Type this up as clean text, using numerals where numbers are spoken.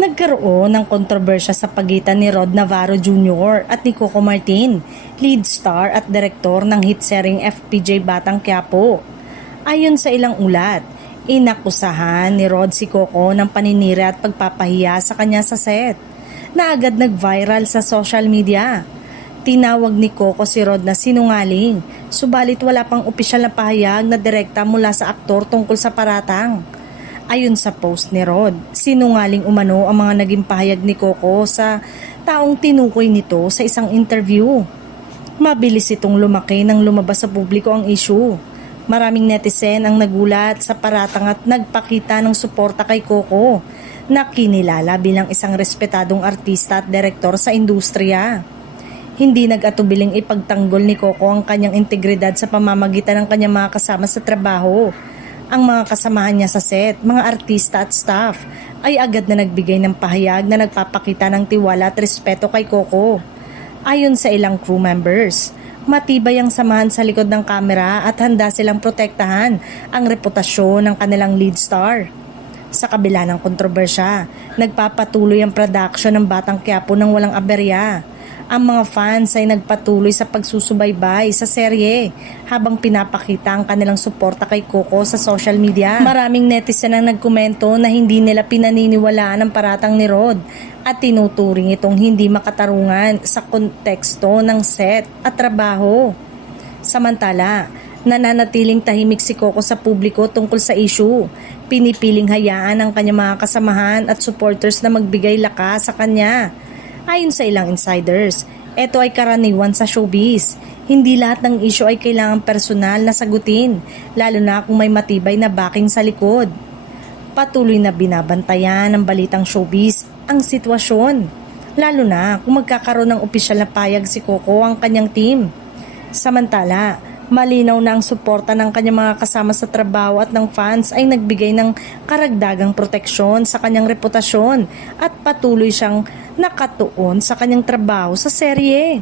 Nagkaroon ng kontrobersya sa pagitan ni Rod Navarro Jr. at ni Coco Martin, lead star at direktor ng hit-series FPJ Batang Quiapo. Ayon sa ilang ulat, inakusahan ni Rod si Coco ng paninira at pagpapahiya sa kanya sa set, na agad nag-viral sa social media. Tinawag ni Coco si Rod na sinungaling, subalit wala pang opisyal na pahayag na direkta mula sa aktor tungkol sa paratang. Ayon sa post ni Rod, sinungaling umano ang mga naging pahayag ni Coco sa taong tinukoy nito sa isang interview. Mabilis itong lumaki nang lumabas sa publiko ang issue. Maraming netizen ang nagulat sa paratang at nagpakita ng suporta kay Coco, na kinilala bilang isang respetadong artista at direktor sa industriya. Hindi nag-atubiling ipagtanggol ni Coco ang kanyang integridad sa pamamagitan ng kanyang mga kasama sa trabaho. Ang mga kasamahan niya sa set, mga artista at staff, ay agad na nagbigay ng pahayag na nagpapakita ng tiwala at respeto kay Coco. Ayon sa ilang crew members, matibay ang samahan sa likod ng kamera at handa silang protektahan ang reputasyon ng kanilang lead star. Sa kabila ng kontrobersya, nagpapatuloy ang production ng Batang Quiapo ng walang aberya. Ang mga fans ay nagpatuloy sa pagsusubaybay sa serye habang pinapakita ang kanilang suporta kay Coco sa social media. Maraming netizen ang nagkomento na hindi nila pinaniniwalaan ang paratang ni Rod at tinuturing itong hindi makatarungan sa konteksto ng set at trabaho. Samantala, nananatiling tahimik si Coco sa publiko tungkol sa issue. Pinipiling hayaan ang kanyang mga kasamahan at supporters na magbigay lakas sa kanya. Ayon sa ilang insiders, ito ay karaniwan sa showbiz. Hindi lahat ng issue ay kailangang personal na sagutin, lalo na kung may matibay na backing sa likod. Patuloy na binabantayan ng balitang showbiz ang sitwasyon, lalo na kung magkakaroon ng opisyal na payag si Coco ang kanyang team. Samantala, malinaw na ang suporta ng kanyang mga kasama sa trabaho at ng fans ay nagbigay ng karagdagang proteksyon sa kanyang reputasyon at patuloy siyang nakatuon sa kanyang trabaho sa serye.